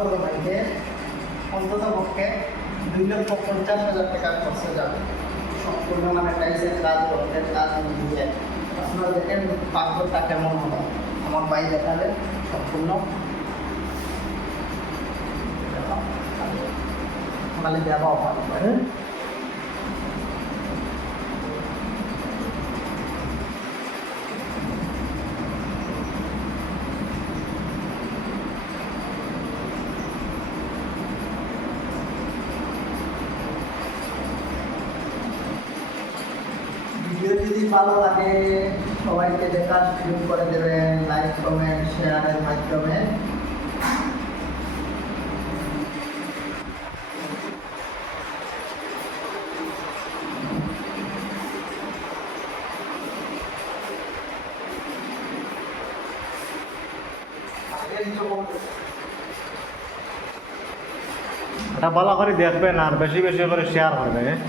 বড় ভাইকে অন্তত পক্ষে 2,50,000 টাকা খরচা যাবে সম্পূর্ণ মানে টাইলসের কাজ রঙের কাজ দিয়ে। আপনারা দেখেন পাথরটা কেমন হলো আমার ভাই দেখালে সম্পূর্ণ মানে দেওয়া পারে। ভিডিও যদি ভালো লাগে সবাইকে দেখার সুযোগ করে দেবেন লাইক কমেন্ট শেয়ারের মাধ্যমে। এটা ভালো করে দেখবেন আর বেশি বেশি করে শেয়ার করবেন।